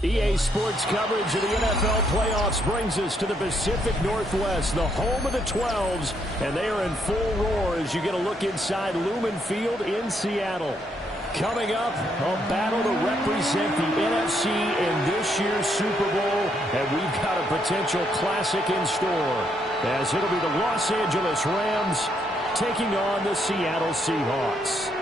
EA Sports coverage of the NFL playoffs brings us to the Pacific Northwest, the home of the 12s, and they are in full roar as you get a look inside Lumen Field in Seattle. Coming up, a battle to represent the NFC in this year's Super Bowl, and we've got a potential classic in store, as it'll be the Los Angeles Rams taking on the Seattle Seahawks.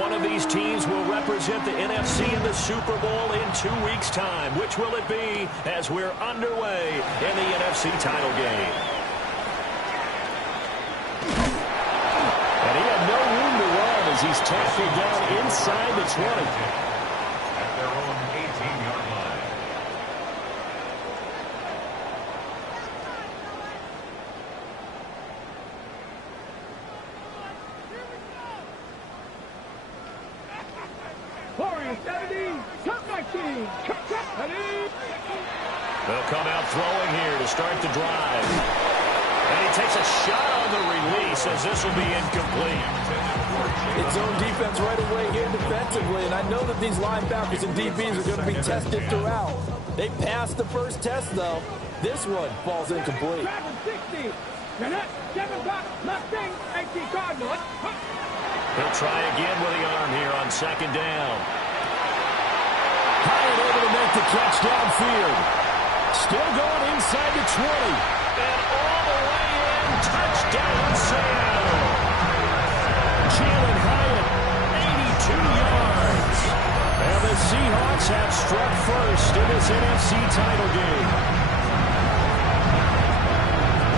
One of these teams will represent the NFC in the Super Bowl in 2 weeks' time. Which will it be as we're underway in the NFC title game? And he had no room to run as he's tackled down inside the 20. At their own 18-yard line. They'll come out throwing here to start the drive. And he takes a shot on the release as this will be incomplete. It's zone defense right away here defensively, and I know that these linebackers and DBs are going to be tested throughout. They passed the first test, though. This one falls incomplete. He'll try again with the arm here on second down. Hyatt able to make the catch downfield. Still going inside the 20. And all the way in. Touchdown, Seattle. Jalen Hyatt, 82 yards. And the Seahawks have struck first in this NFC title game.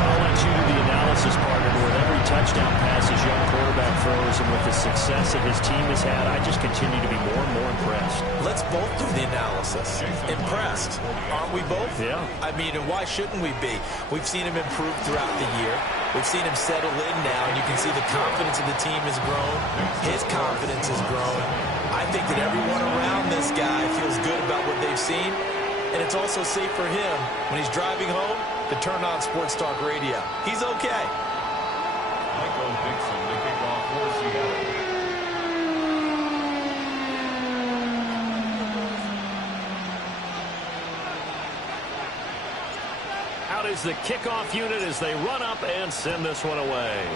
I'll let you do the analysis, partner. With every touchdown pass his young quarterback throws and with the success that his team has had, I just continue to be more and more impressed. Let's both do the analysis. Impressed. Aren't we both? Yeah. I mean, and why shouldn't we be? We've seen him improve throughout the year. We've seen him settle in now, and you can see the confidence of the team has grown. His confidence has grown. I think that everyone around this guy feels good about what they've seen, and it's also safe for him when he's driving home to turn on Sports Talk Radio. He's okay. Michael Dixon to kick off for Seattle. Out is the kickoff unit as they run up and send this one away.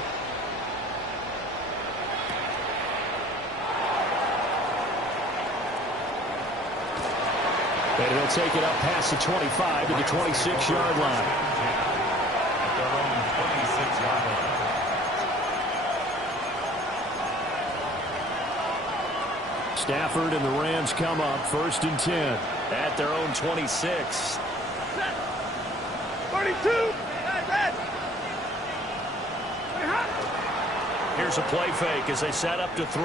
And he'll take it up past the 25 to the 26-yard line. At their own 26-yard line. Stafford and the Rams come up 1st and 10 at their own 26. 32. Here's a play fake as they set up to throw.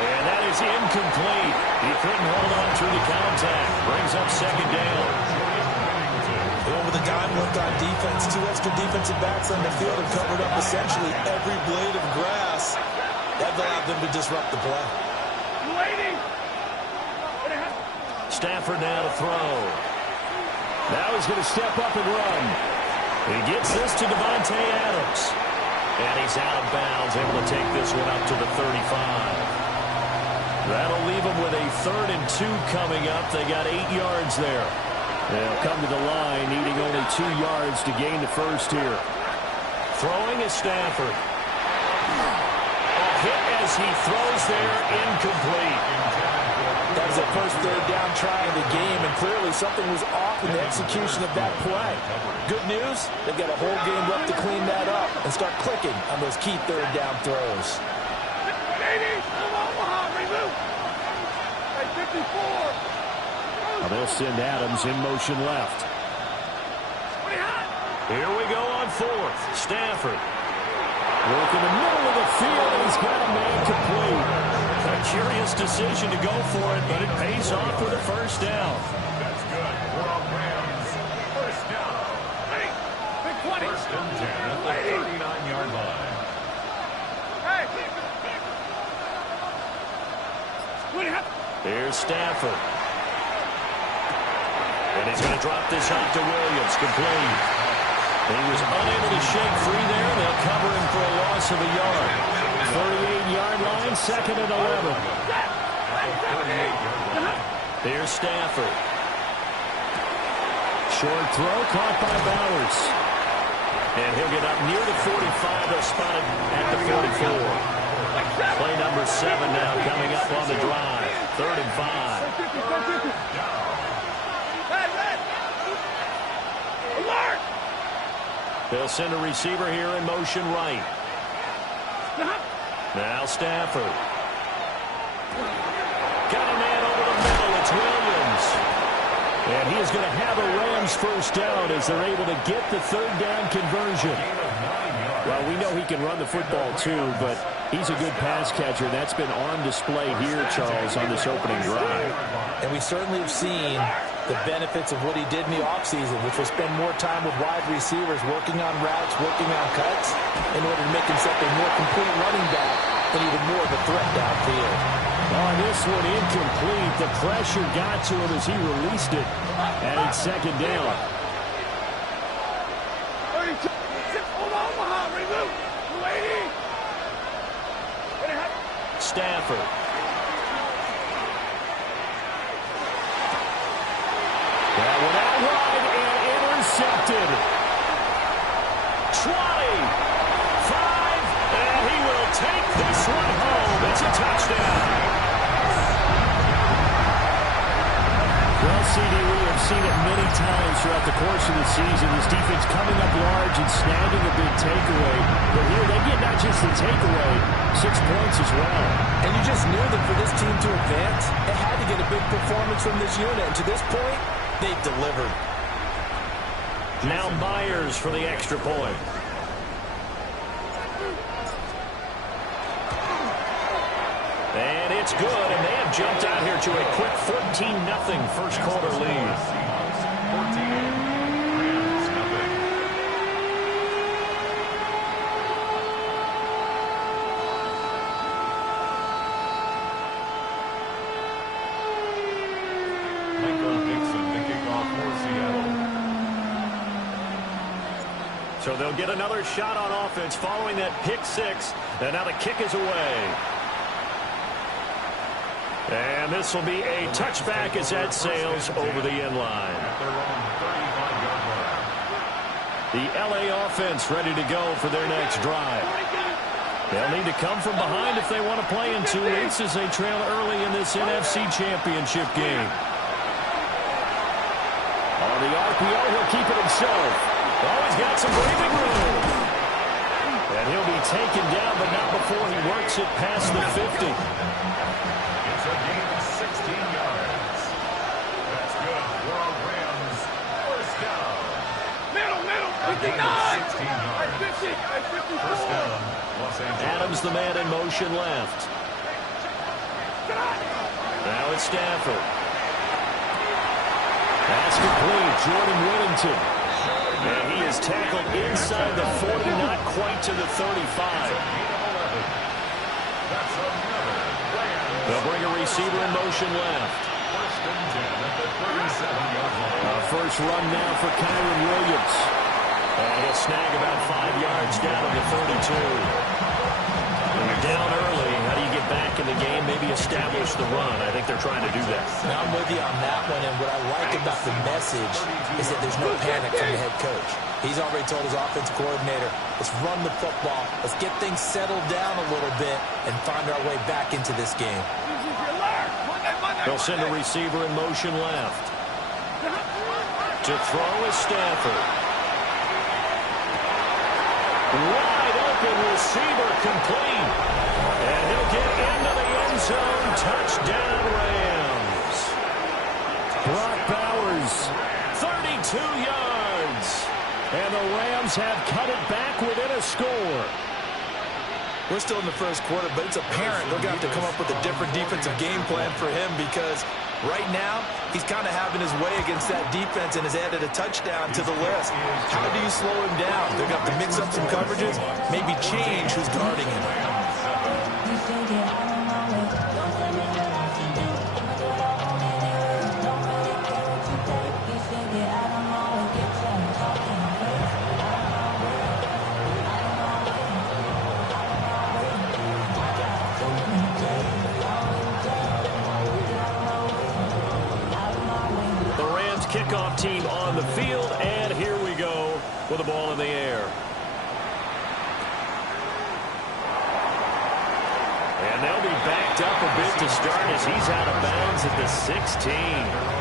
And that is incomplete. He couldn't hold on through the contact. Brings up second down. Going with a dime look on defense. 2 extra defensive backs on the field have covered up essentially every blade of grass. them to disrupt the play. Stafford now to throw. Now he's going to step up and run. He gets this to Davante Adams. And he's out of bounds, able to take this one up to the 35. That'll leave them with a 3rd and 2 coming up. They got 8 yards there. They'll come to the line, needing only 2 yards to gain the first here. Throwing is Stafford. A hit as he throws there, incomplete. That was the first 3rd down try of the game, and clearly something was off in the execution of that play. Good news, they've got a whole game left to clean that up and start clicking on those key 3rd down throws. Now they'll send Adams in motion left. Here we go on 4th. Stafford. Work in the middle of the field, and he's got a man complete. A curious decision to go for it, but it pays off with a first down. That's good. Rams. First down. First and 10 at the 39-yard line. Here's Stafford. And he's going to drop this off to Williams. Complete. He was unable to shake free there. They'll cover him for a loss of a yard. 38-yard line, 2nd and 11. Here's Stafford. Short throw caught by Bowers. And he'll get up near the 45. They'll spot it at the 44. Play number 7 now coming up on the drive. 3rd and 5. They'll send a receiver here in motion right. Now Stafford. Got a man over the middle. It's Williams. And he is going to have a Rams first down as they're able to get the 3rd down conversion. Well, we know he can run the football too, but he's a good pass catcher. That's been on display here, Charles, on this opening drive. And we certainly have seen the benefits of what he did in the offseason, which was spend more time with wide receivers, working on routes, working on cuts, in order to make himself a more complete running back and even more of a threat downfield. On this one, incomplete. The pressure got to him as he released it. And it's 2nd down. Stafford. That one out wide and intercepted. 20, 5, and he will take this one home. It's a touchdown. Well, CD, we have seen it many times throughout the course of the season. This defense coming up large and snagging a big takeaway. But here they get not just the takeaway, 6 points as well. And you just knew that for this team to advance, it had to get a big performance from this unit. And to this point, they've delivered. Now Myers for the extra point. And it's good, and they have jumped out here to a quick 14-0 first quarter lead. Seahawks 14, Rams nothing. Michael Dixon to kick off for Seattle. So they'll get another shot on offense following that pick 6, and now the kick is away. And this will be a touchback as that sails over the end line. At their own 35-yard line. The LA offense ready to go for their next drive. They'll need to come from behind if they want to play in 2 weeks as they trail early in this NFC Championship game. On the RPO, he'll keep it himself. Oh, he's got some breathing room. And he'll be taken down, but not before he works it past the 50. It's a gain of 16 yards. That's good for our Rams. First down. Middle, 59. 16 yards. 50. First down, Los Angeles. Adams the man in motion left. Now it's Stafford. Pass complete. Jordan Whittington. And he is tackled inside the 40, not quite to the 35. That's a They'll bring a receiver in motion left. First and 10 at the 37-yard line. First run now for Kyron Williams. And he'll snag about 5 yards down to the 32. When you're down early, how do you get back in the game, maybe establish the run? I think they're trying to do that. Now, I'm with you on that one, and what I like about the message is that there's no panic from the head coach. He's already told his offensive coordinator, let's run the football, let's get things settled down a little bit, and find our way back into this game. They'll send a receiver in motion left. To throw is Stafford. Wide open receiver complete. And he'll get into the end zone. Touchdown Rams. Brock Bowers, 32 yards. And the Rams have cut it back within a score. We're still in the first quarter, but it's apparent they're going to have to come up with a different defensive game plan for him because right now he's kind of having his way against that defense and has added a touchdown to the list. How do you slow him down? They're going to have to mix up some coverages, maybe change who's guarding him. Kickoff team on the field, and here we go with the ball in the air. And they'll be backed up a bit to start as he's out of bounds at the 16.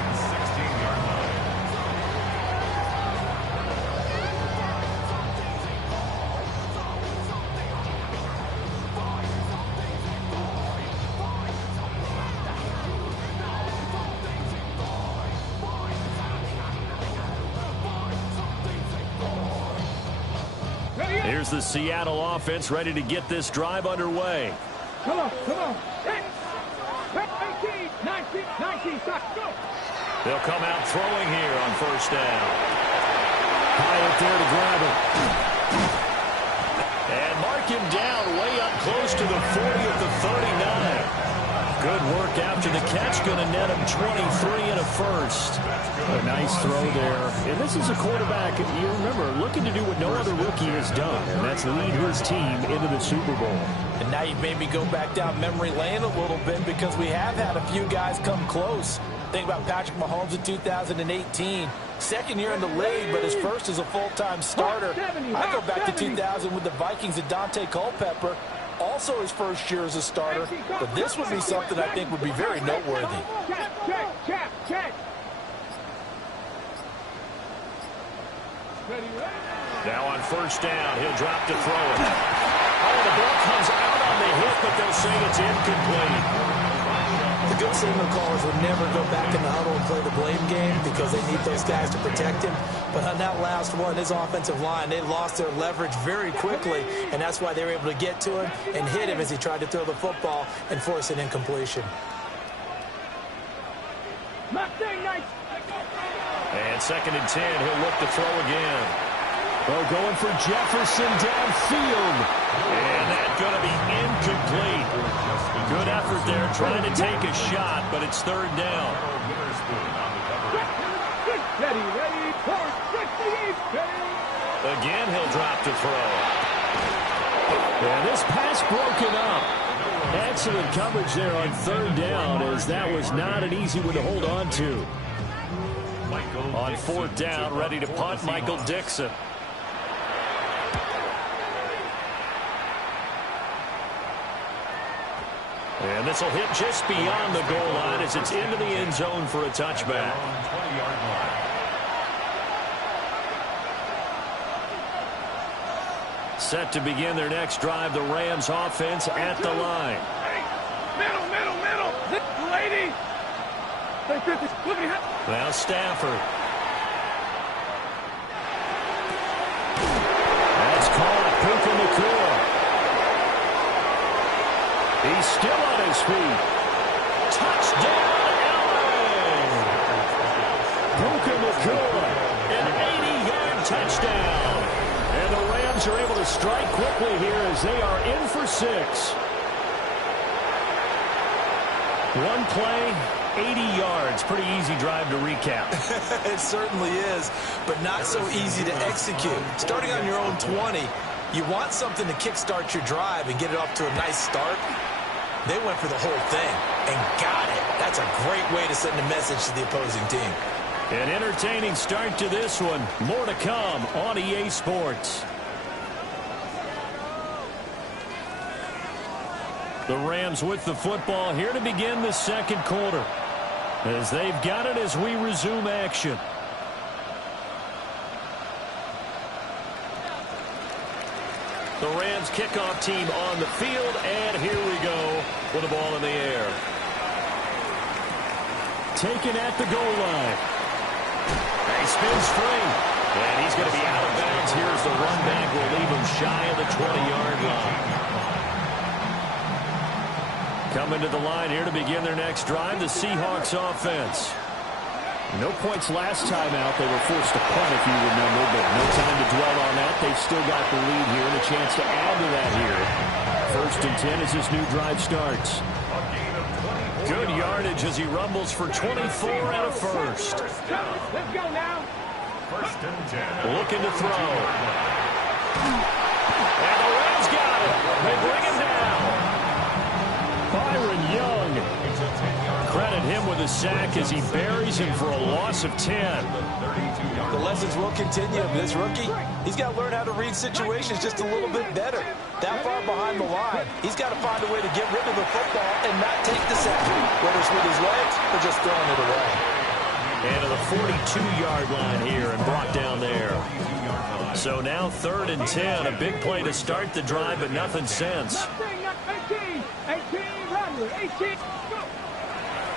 Here's the Seattle offense ready to get this drive underway. Come on. 18, 19, stop, go. They'll come out throwing here on first down. High up there to grab it. And mark him down way up close to the 40 at the 39. Good work after the catch. Going to net him 23 and a first. A nice throw there. And this is a quarterback, you remember, looking to do what no other rookie has done, and that's lead his team into the Super Bowl. And now you've made me go back down memory lane a little bit because we have had a few guys come close. Think about Patrick Mahomes in 2018. Second year in the league, but his first as a full-time starter. I go back to 2000 with the Vikings and Dante Culpepper. Also his first year as a starter. But this would be something I think would be very noteworthy. Check. Now on first down, he'll drop to throw it. Oh, the ball comes out on the hit, but they'll say it's incomplete. The good signal callers would never go back in the huddle and play the blame game because they need those guys to protect him. But on that last one, his offensive line, they lost their leverage very quickly, and that's why they were able to get to him and hit him as he tried to throw the football and force an incompletion. And second and 10, he'll look to throw again. Oh, going for Jefferson downfield. And that's going to be incomplete. Good effort there trying to take a shot, but it's third down. Ready, for 68. Again, he'll drop to throw. And this pass broken up. Excellent coverage there on third down, as that was not an easy one to hold on to. On fourth down, ready to punt, Michael Dixon. And this will hit just beyond the goal line as it's into the end zone for a touchback. Set to begin their next drive, the Rams offense at the line. Middle. Lady. Now Stafford. That's caught. Puka Nacua. He's still on his feet. Touchdown, Allen! Puka Nacua, an 80-yard touchdown. And the Rams are able to strike quickly here as they are in for 6. One play, 80 yards. Pretty easy drive to recap. It certainly is, but not so easy to execute. Starting on your own 20, you want something to kickstart your drive and get it off to a nice start. They went for the whole thing and got it. That's a great way to send a message to the opposing team. An entertaining start to this one. More to come on EA Sports. The Rams with the football here to begin the second quarter, as they've got it as we resume action. The Rams kickoff team on the field, and here we go with the ball in the air. Taken at the goal line. He spins free, and he's going to be out of bounds. Here's the run back. Will leave him shy of the 20-yard line. Coming to the line here to begin their next drive, the Seahawks offense. No points last time out. They were forced to punt, if you remember, but no time to dwell on that. They've still got the lead here and a chance to add to that here. 1st and 10 as this new drive starts. Good yardage as he rumbles for 24 and a first. Let's go now. 1st and 10. Looking to throw. And the Rams got it. They bring him down. Byron Young. Credit him with a sack as he buries him for a loss of 10. The lessons will continue. This rookie, he's got to learn how to read situations just a little bit better. That far behind the line, he's got to find a way to get rid of the football and not take the sack, whether it's with his legs or just throwing it away. And to the 42-yard line here and brought down there. So now 3rd and 10. A big play to start the drive, but nothing since. 18, 18, go.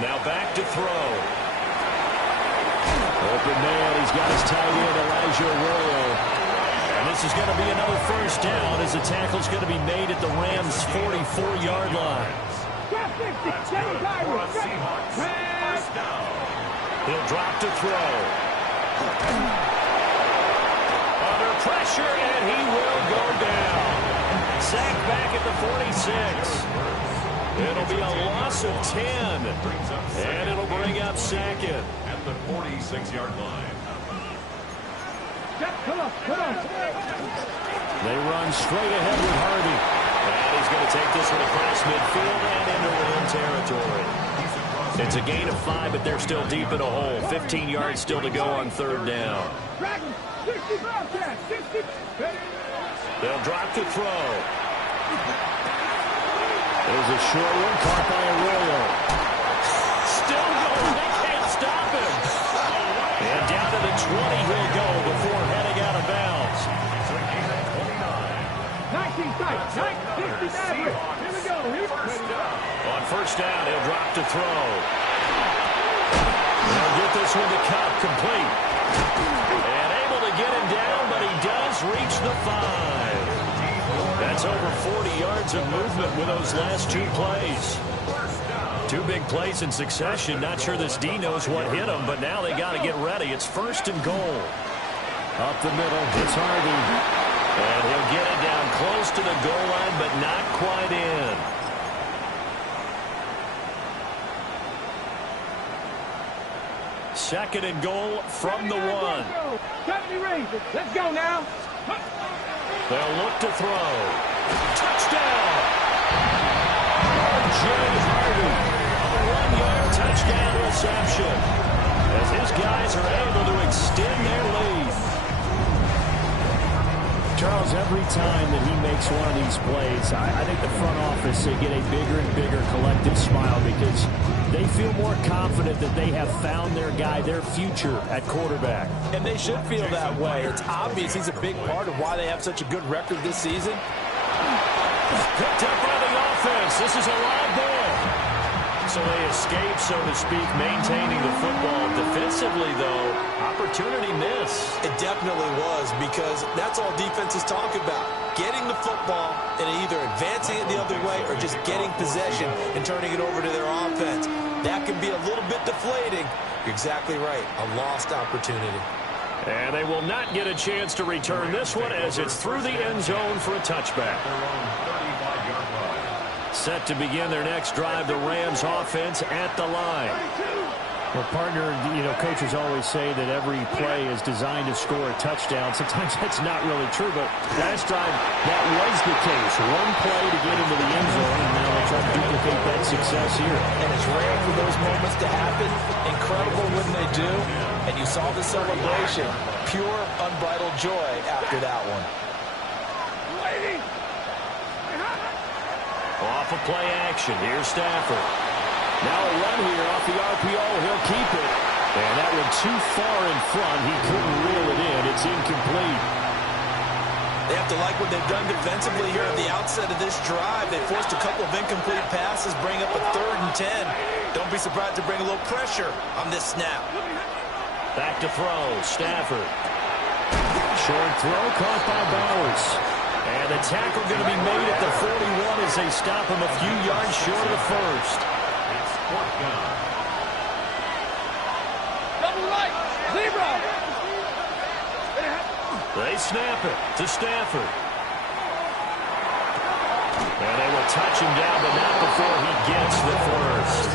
Now back to throw. Open man. He's got his tight end, Elijah Arroyo. And this is going to be another first down as the tackle's going to be made at the Rams' 44-yard line. He'll drop to throw. Under pressure, and he will go down. Sacked back at the 46. It'll be a loss of 10. And it'll bring up second. At the 46-yard line. Come on. They run straight ahead with Harvey. And he's going to take this one across midfield and into Ram territory. It's a gain of 5, but they're still deep in a hole. 15 yards still to go on 3rd down. They'll drop to throw. There's a short one caught by Arroyo. Still going. They can't stop him. And down to the 20 he'll go before heading out of bounds. 19 tight. 60 average. Here we go. On 1st down, he'll drop to throw. They'll get this one to Cup complete. And able to get him down, but he does reach the 5. That's over 40 yards of movement with those last 2 plays. 2 big plays in succession. Not sure this D knows what hit him, but now they got to get ready. It's 1st and goal. Up the middle, it's Harvey. And he'll get it down close to the goal line, but not quite in. Second and goal from the 1. Let's go now. They'll look to throw. Touchdown! R.J. Harvey. A 1-yard touchdown reception. As his guys are able to extend their lead. Charles, every time that he makes one of these plays, I think the front office, they get a bigger and bigger collective smile because they feel more confident that they have found their guy, their future at quarterback. And they should feel that way. It's obvious he's a big part of why they have such a good record this season. Picked up by the offense. This is a live ball. So they escape, so to speak, maintaining the football. Defensively, though, opportunity miss. It definitely was, because that's all defenses talk about. Getting the football and either advancing it the other way or just getting possession and turning it over to their offense. That can be a little bit deflating. You're exactly right. A lost opportunity. And they will not get a chance to return this one as it's through the end zone for a touchback. Set to begin their next drive, the Rams offense at the line. Well, partner, coaches always say that every play is designed to score a touchdown. Sometimes that's not really true, but last drive, that was the case. One play to get into the end zone, and now they try to duplicate that success here. And it's rare for those moments to happen. Incredible when they do. And you saw the celebration. Pure, unbridled joy after that one. Off of play action, here's Stafford. Now a run here off the RPO. He'll keep it. And that one too far in front. He couldn't reel it in. It's incomplete. They have to like what they've done defensively here at the outset of this drive. They forced a couple of incomplete passes, bring up a 3rd and 10. Don't be surprised to bring a little pressure on this snap. Back to throw, Stafford. Short throw caught by Bowers. And the tackle going to be made at the 41 as they stop him a few yards short of the first. It's 4th down. Double right. Zebra. They snap it to Stafford. And they will touch him down, but not before he gets the first.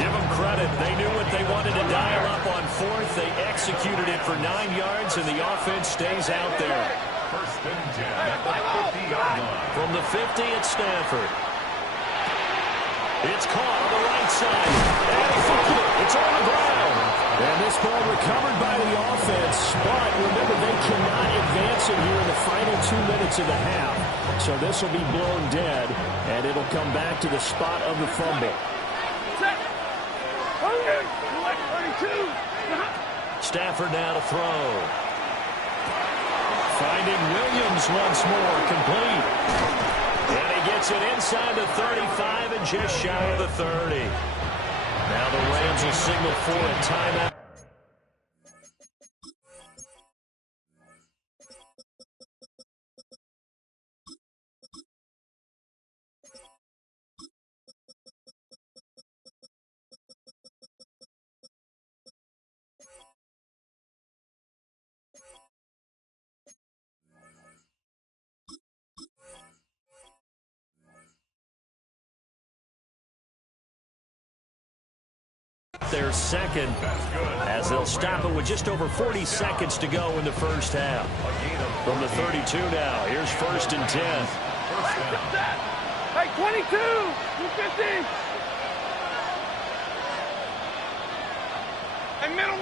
Give them credit. They knew what they wanted to dial up on 4th. They executed it for 9 yards, and the offense stays out there. 1st and 10 at the 50-yard line. From the 50, it's Stafford. It's caught on the right side. And he found it. It's on the ground. And this ball recovered by the offense. But remember, they cannot advance it here in the final 2 minutes of the half. So this will be blown dead, and it'll come back to the spot of the fumble. Stafford now to throw. Finding Williams once more, complete. And he gets it inside the 35 and just shy of the 30. Now the Rams will signal for a timeout. Their second, as they'll stop it with just over 40 seconds to go in the first half. From the 32 now, here's 1st and 10. Hey, 22, 250. Hey, middle.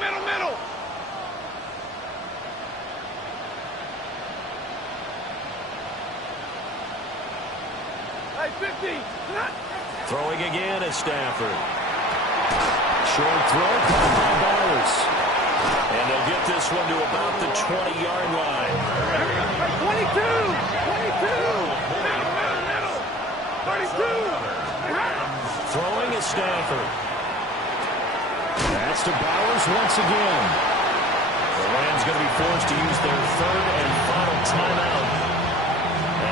Hey, 50. Throwing again is Stafford. Short throw caught by Bowers. And they'll get this one to about the 20-yard line. 22. Middle. 32. Throwing is Stafford. That's to Bowers once again. The Rams going to be forced to use their 3rd and final timeout,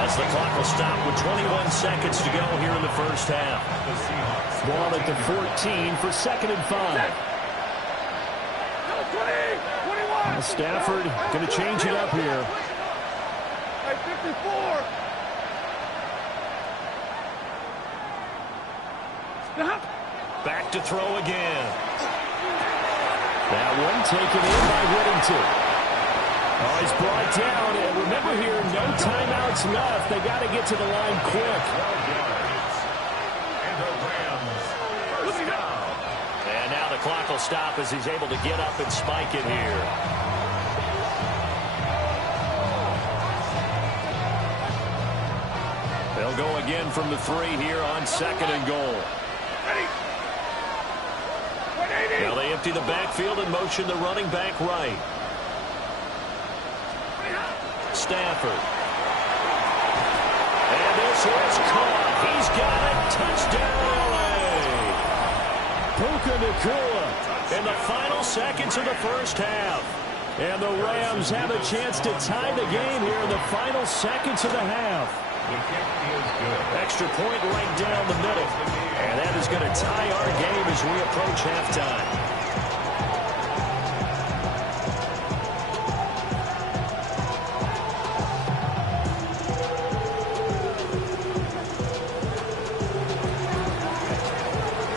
as the clock will stop with 21 seconds to go here in the first half. Ball at the 14 for 2nd and 5. Stafford going to change it up here. Hey, 54. Back to throw again. That one taken in by Whittington. Oh, he's brought down. And remember here, no timeouts left. They got to get to the line quick. And now the clock will stop as he's able to get up and spike it here. They'll go again from the 3 here on 2nd and goal. Now they empty the backfield and motion the running back right. Stafford. And this one's caught. He's got it. Touchdown, LA. Puka Nacua in the final seconds of the first half. And the Rams have a chance to tie the game here in the final seconds of the half. Extra point right down the middle. And that is going to tie our game as we approach halftime.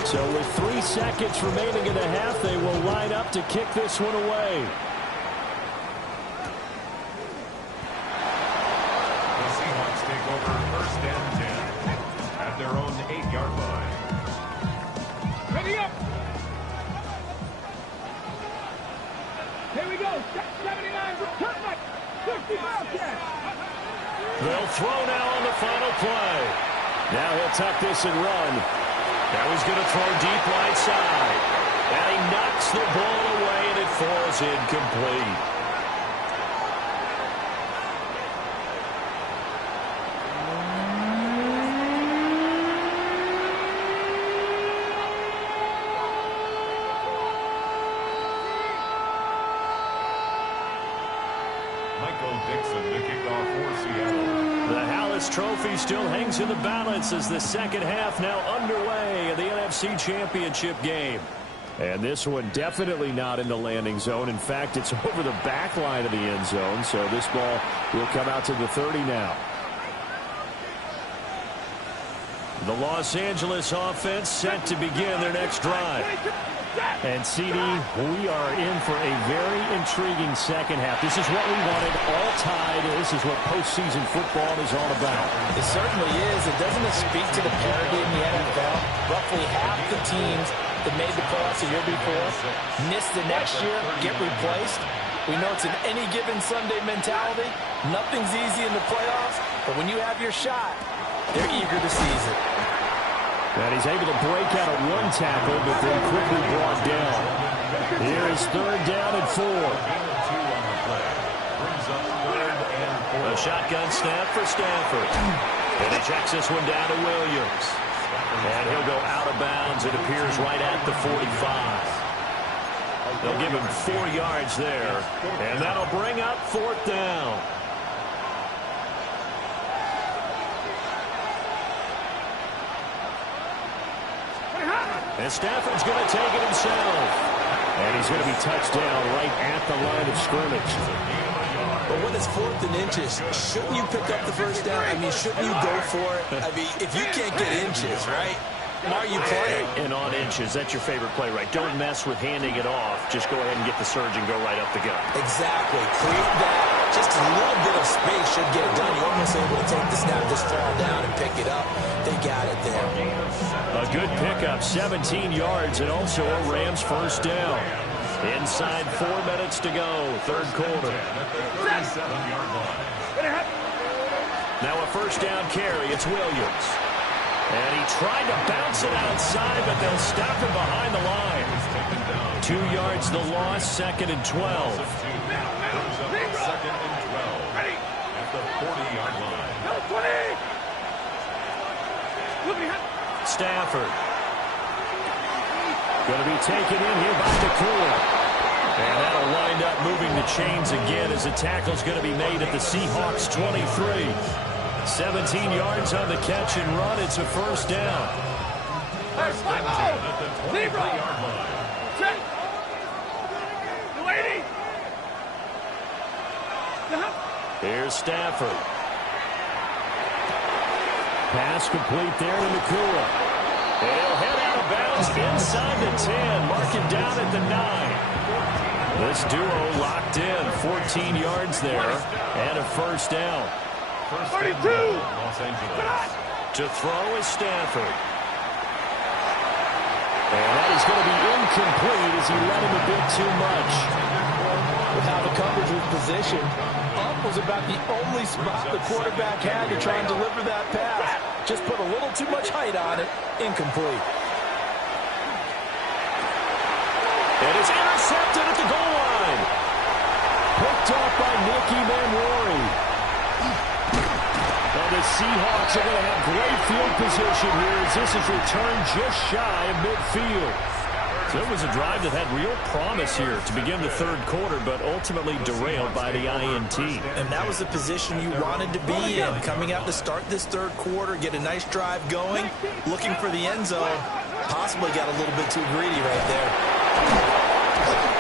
So with 3 seconds remaining in the half, they will line up to kick this one away. The Seahawks take over 1st and 10 at their own 8-yard line. Ready up. Here we go. 79. Turn back. 50 Wildcats. They'll throw now on the final play. Now he'll tuck this and run. Now he's going to throw deep right side. And he knocks the ball away, and it falls incomplete. Trophy still hangs in the balance as the second half now underway in the NFC Championship game. And this one definitely not in the landing zone. In fact, it's over the back line of the end zone, so this ball will come out to the 30 now. The Los Angeles offense set to begin their next drive. And, CD, we are in for a very intriguing second half. This is what we wanted, all tied. This is what postseason football is all about. It certainly is. It doesn't speak to the parity in the NFL. Roughly half the teams that made the playoffs the year before miss the next year, get replaced. We know it's an any given Sunday mentality. Nothing's easy in the playoffs, but when you have your shot, they're eager to seize it. And he's able to break out of one tackle, but then quickly brought down. Here is 3rd down and 4. A shotgun snap for Stafford. And he checks this one down to Williams. And he'll go out of bounds. It appears right at the 45. They'll give him 4 yards there. And that'll bring up 4th down. And Stafford's going to take it himself. And he's going to be touched down right at the line of scrimmage. But when it's 4th and inches, shouldn't you pick up the first down? I mean, shouldn't you go for it? I mean, if you can't get inches, right? Why are you playing? And on inches, that's your favorite play, right? Don't mess with handing it off. Just go ahead and get the surge and go right up the gut. Exactly. Create that. Just a little bit of space should get it done. You're almost able to take the snap, just fall down and pick it up. They got it there. A good pickup, 17 yards, and also a Rams first down. Inside 4 minutes to go, 3rd quarter. Now a first down carry, it's Williams. And he tried to bounce it outside, but they'll stop him behind the line. 2 yards the loss, 2nd and 12. 2nd and 12. Ready. At the 40-yard line. Stafford. Going to be taken in here by Nakua. And that'll wind up moving the chains again as the tackle's going to be made at the Seahawks 23. 17 yards on the catch and run. It's a first down. Here's Stafford. Pass complete there to Nakua. And he'll head out of bounds inside the 10. Mark him down at the 9. This duo locked in. 14 yards there. And a first down. 32. Los Angeles. To throw is Stafford. And that is going to be incomplete as he let him a bit too much. With how the coverage was positioned, up was about the only spot the quarterback had to try and deliver that pass. Just put a little too much height on it. Incomplete. And it's intercepted at the goal line. Picked off by Nicky Manwari. Well, the Seahawks are going to have great field position here as this is returned just shy of midfield. So it was a drive that had real promise here to begin the 3rd quarter, but ultimately derailed by the INT. And that was the position you wanted to be in. Coming out to start this 3rd quarter, get a nice drive going, looking for the end zone. Possibly got a little bit too greedy right there.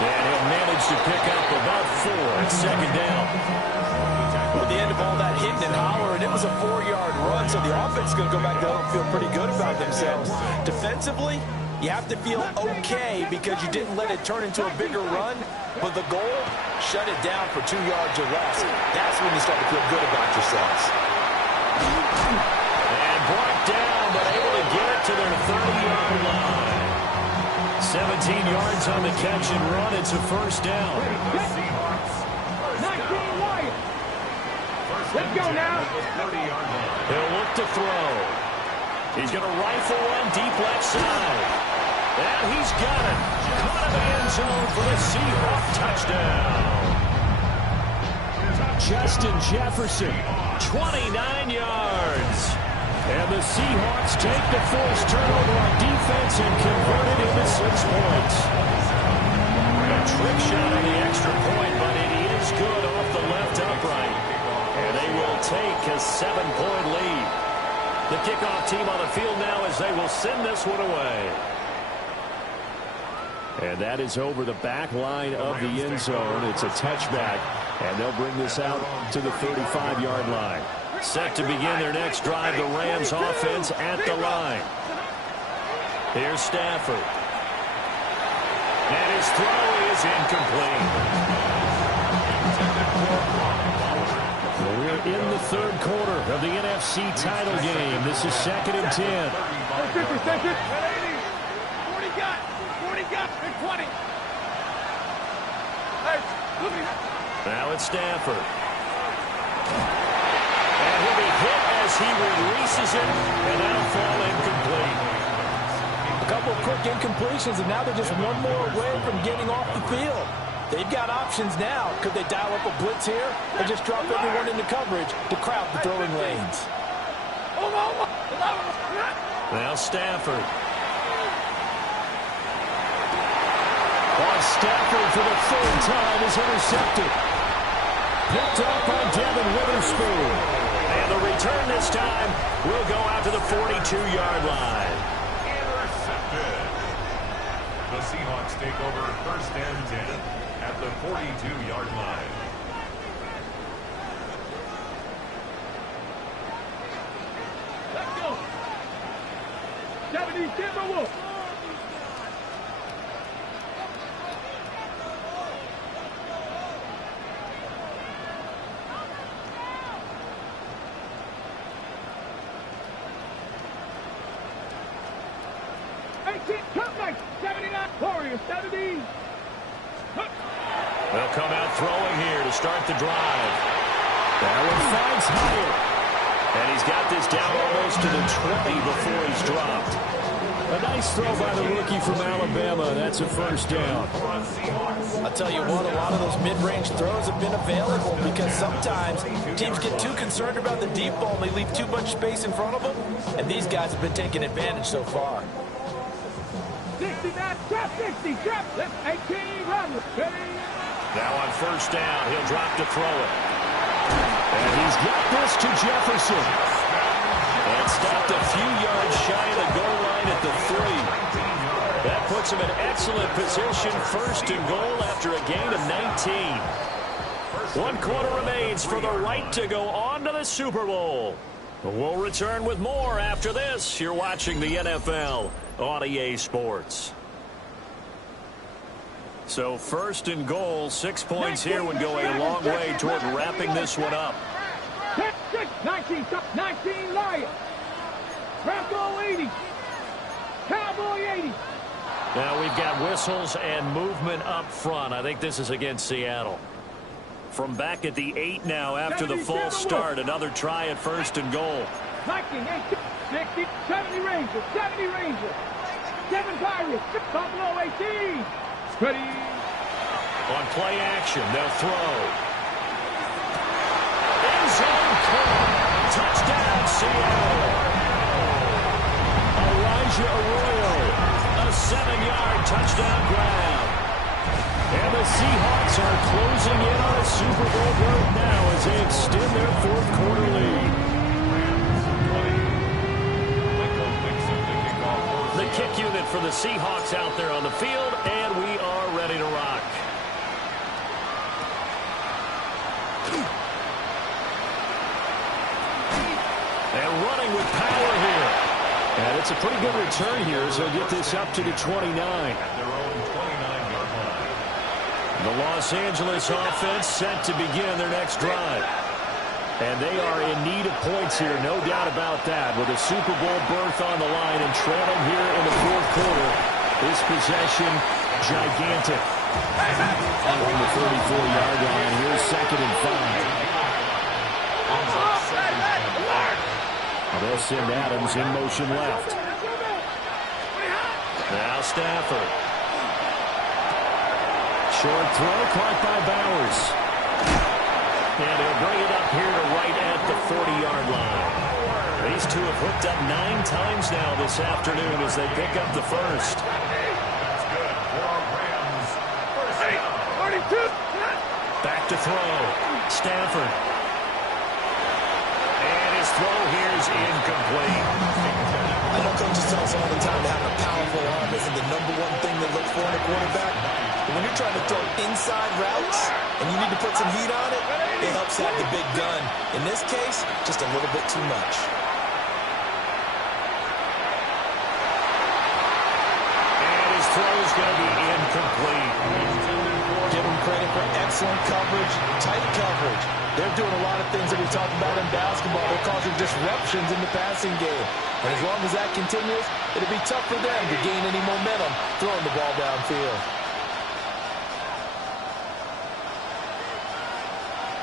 And he'll manage to pick up about 4 at 2nd down. At the end of all that hitting and hollering, it was a 4-yard run, so the offense is going to go back to feel pretty good about themselves. Defensively, You have to feel okay because you didn't let it turn into a bigger run, but the goal, shut it down for 2 yards or less. That's when you start to feel good about yourselves. And brought down, but able to get it to their 30-yard line. 17 yards on the catch and run. It's a first down. 19 Lions. Let's go now. He'll look to throw. He's going to rifle one deep left side. And he's got it. Caught in the end zone for the Seahawks touchdown. Justin Jefferson, 29 yards. And the Seahawks take the forced turnover on defense and convert it into 6 points. A trick shot on the extra point, but it is good off the left upright. And they will take a 7-point lead. The kickoff team on the field now as they will send this one away. And that is over the back line of the end zone. It's a touchback, and they'll bring this out to the 35-yard line. Set to begin their next drive, the Rams offense at the line. Here's Stafford. And his throw is incomplete. We're in the third quarter of the NFC title game. This is 2nd and 10. 40 got, and 20. Now it's Stafford. And he'll be hit as he releases it, and that'll fall incomplete. A couple of quick incompletions, and now they're just one more away from getting off the field. They've got options now. Could they dial up a blitz here or just drop everyone into coverage to crowd the throwing lanes? Now Stafford. Stafford for the 3rd time is intercepted. Picked up by Devin Witherspoon. And the return this time will go out to the 42-yard line. Intercepted. The Seahawks take over 1st and 10 at the 42-yard line. Let's go. 70 Timberwolves. They'll come out throwing here to start the drive. Allen finds Hyatt. And he's got this down almost to the 20 before he's dropped. A nice throw by the rookie from Alabama. That's a first down. I'll tell you what, a lot of those mid-range throws have been available because sometimes teams get too concerned about the deep ball and they leave too much space in front of them. And these guys have been taking advantage so far. 69, trap 60, trap, left 18, run. Now on first down, he'll drop to throw it. And he's got this to Jefferson. And stopped a few yards shy of the goal line at the 3. That puts him in excellent position, 1st and goal after a gain of 19. 1 quarter remains for the right to go on to the Super Bowl. We'll return with more after this. You're watching the NFL on EA Sports. So 1st and goal, 6 points here would go a long way toward wrapping this one up. 19 Lions. Bronco 80. Cowboy 80. Now we've got whistles and movement up front. I think this is against Seattle. From back at the 8 now after the false start. Another try at 1st and goal. 19, 60, 70 Rangers, 70 Rangers. 7 Pirates, Buffalo 18. Ready. On play action, they'll throw. End zone caught. Touchdown, Seattle. Elijah Arroyo, a 7-yard touchdown grab. And the Seahawks are closing in on a Super Bowl berth now as they extend their 4th quarter lead. The kick unit for the Seahawks out there on the field, and we are ready to rock. And running with power here. And It's a pretty good return here, so he'll get this up to the 29. At their own 29-yard line. The Los Angeles offense set to begin their next drive. And they are in need of points here, no doubt about that. With a Super Bowl berth on the line and trailing here in the fourth quarter, this possession gigantic. On the 34-yard line, here's 2nd and 5. They'll send Adams in motion left. Now Stafford. Short throw caught by Bowers. And he'll bring it up here to right at the 40-yard line. These two have hooked up 9 times now this afternoon as they pick up the first. That's good for our Rams. First down. Back to throw. Stafford. And his throw here is incomplete. I know coaches tell us all the time that having a powerful arm isn't the #1 thing to look for in a quarterback. But when you're trying to throw inside routes and you need to put some heat on it, it helps have the big gun. In this case, just a little bit too much. And his throw is going to be incomplete. Give them credit for excellent coverage, tight coverage. They're doing a lot of things that we talk about in basketball. They're causing disruptions in the passing game. And as long as that continues, it'll be tough for them to gain any momentum throwing the ball downfield.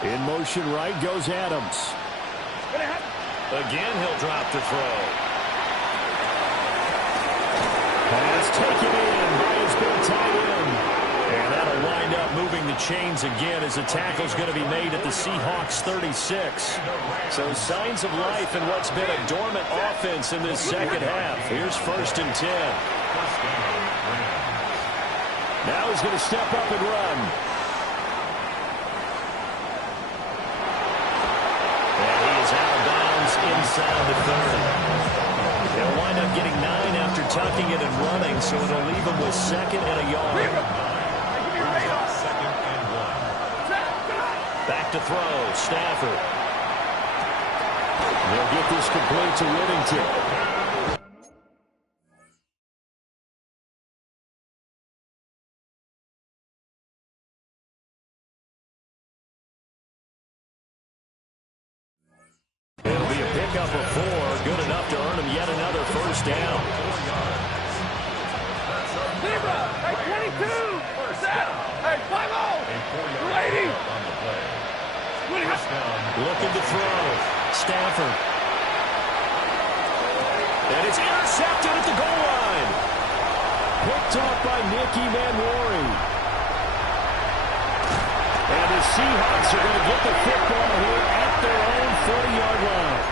In motion right goes Adams. Again, he'll drop the throw. Pass taken in by his big tight end. And that'll wind up moving the chains again as the tackle's going to be made at the Seahawks 36. So signs of life in what's been a dormant offense in this second half. Here's 1st and 10. Now he's going to step up and run. And he is out of bounds inside the 30. They'll wind up getting 9 after tucking it and running, so it'll leave him with 2nd and a yard. Back to throw, Stafford. They'll get this complete to Whittington. It'll be a pickup of 4, good enough to earn him yet another first down. Hey, 22! Hey, 5-0! 280! Looking to throw. Stafford. And it's intercepted at the goal line. Picked off by Nicky Manwari. And the Seahawks are going to get the football here at their own 40-yard line.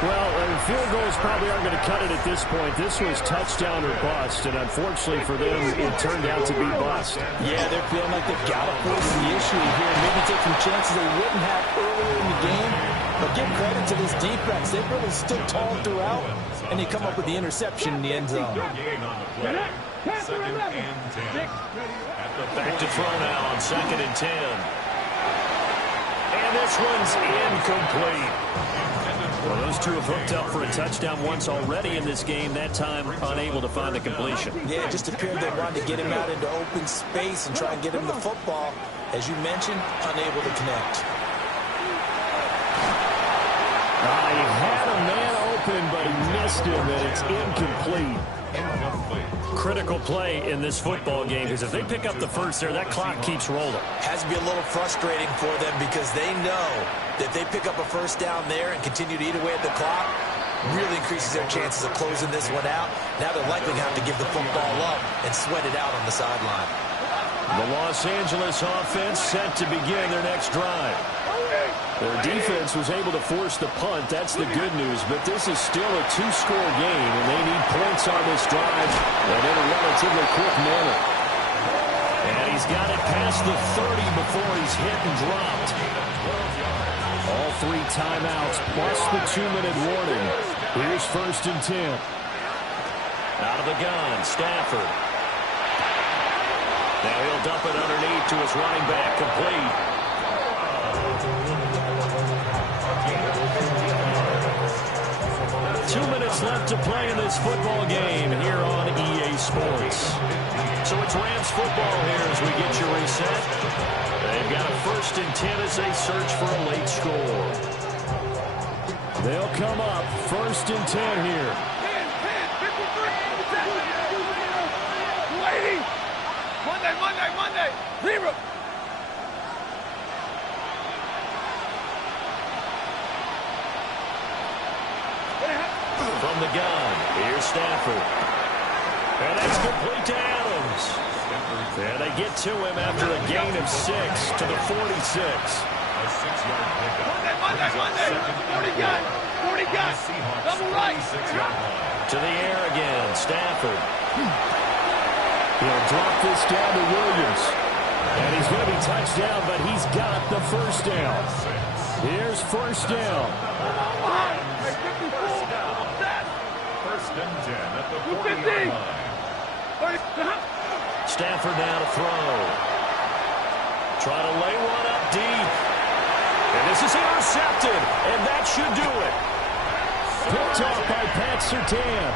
Well, field goals probably aren't going to cut it at this point. This was touchdown or bust, and unfortunately for them, it turned out to be bust. Yeah, they're feeling like they've got to force the issue here. Maybe take some chances they wouldn't have earlier in the game. But give credit to this defense. They've really stood tall throughout, and they come up with the interception in the end zone. Back to throw now on 2nd and 10. And this one's incomplete. Well, those two have hooked up for a touchdown once already in this game, that time unable to find the completion. Yeah, it just appeared they wanted to get him out into open space and try and get him the football. As you mentioned, unable to connect. He had a man open, but he missed him, and it's incomplete. Critical play in this football game, because if they pick up the first there, that clock keeps rolling. Has to be a little frustrating for them because they know that if they pick up a first down there and continue to eat away at the clock, really increases their chances of closing this one out. Now they're likely going to have to give the football up and sweat it out on the sideline. The Los Angeles offense set to begin their next drive. Their defense was able to force the punt. That's the good news. But this is still a 2-score game, and they need points on this drive and in a relatively quick manner. And he's got it past the 30 before he's hit and dropped. All 3 timeouts plus the 2-minute warning. Here's 1st and 10. Out of the gun, Stafford. Now he'll dump it underneath to his running back, complete. 2 minutes minutes left to play in this football game here on EA Sports. So it's Rams football here as we get you reset. They've got a 1st and 10 as they search for a late score. They'll come up 1st and 10 here. Monday. Zero. From the gun, here's Stafford. And that's complete to Adams. And they get to him after a gain of 6 to the 46. A 6-yard pickup. Monday. 40 gun. Seahawks Double right. 46-yard line. To the air again, Stafford. He'll drop this down to Williams. And he's going to be touched down, but he's got the first down. Here's first down. First and 10 at the 40-yard line. Stafford now to throw. Try to lay one up deep. And this is intercepted, and that should do it. Picked off by Pat Surtain.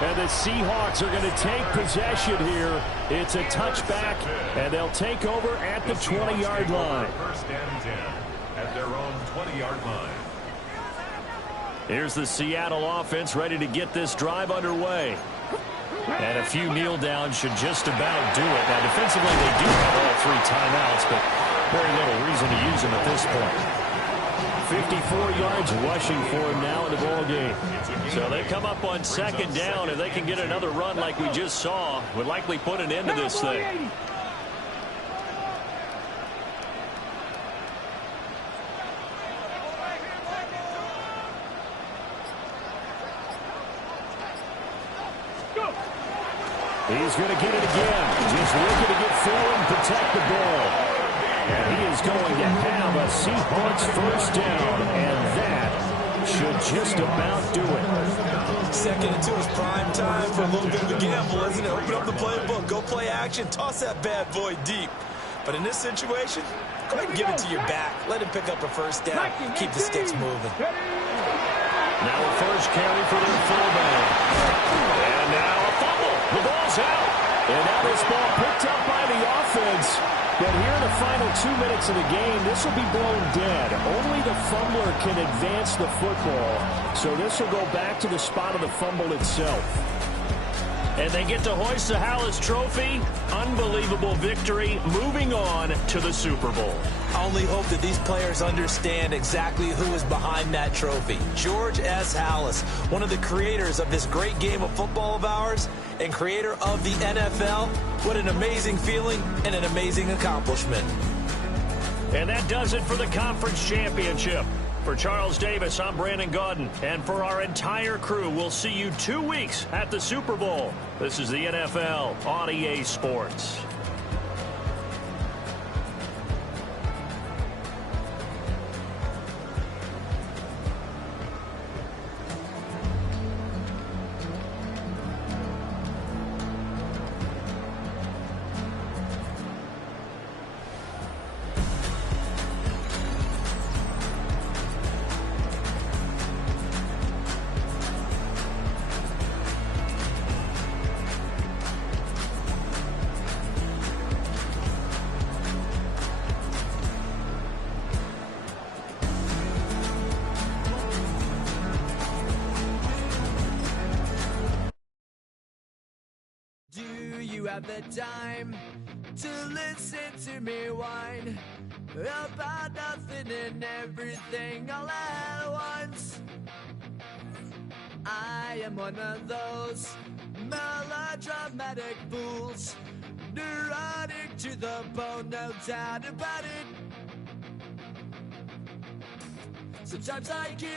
And the Seahawks are going to take possession here. It's a touchback, and they'll take over at the 20-yard line. First and 10 at their own 20-yard line. Here's the Seattle offense ready to get this drive underway. And a few kneel downs should just about do it. Now, defensively, they do have all 3 timeouts, but very little reason to use them at this point. 54 yards rushing for him now in the ball game. So they come up on 2nd down, and they can get another run like we just saw. Would likely put an end to this thing. He's going to get it again. Just looking to get forward and protect the ball. And he is going to have a Seahawks first down, and that should just about do it. 2nd and 2 is prime time for a little bit of a gamble, isn't it? Open up the playbook, go play action, toss that bad boy deep. But in this situation, go ahead and give it to your back. Let him pick up a first down. Keep the sticks moving. Now a first carry for their fullback. And now a fumble. The ball's out. And now this ball picked up by the offense. But here in the final 2 minutes of the game, this will be blown dead. Only the fumbler can advance the football. So this will go back to the spot of the fumble itself. And they get to hoist the Hallis Trophy. Unbelievable victory. Moving on to the Super Bowl. I only hope that these players understand exactly who is behind that trophy. George S. Hallis, one of the creators of this great game of football of ours and creator of the NFL. What an amazing feeling and an amazing accomplishment. And that does it for the conference championship. For Charles Davis, I'm Brandon Gaudin. And for our entire crew, we'll see you 2 weeks at the Super Bowl. This is the NFL on EA Sports. Have the time to listen to me whine about nothing and everything all at once. I am one of those melodramatic fools, neurotic to the bone, no doubt about it. Sometimes I give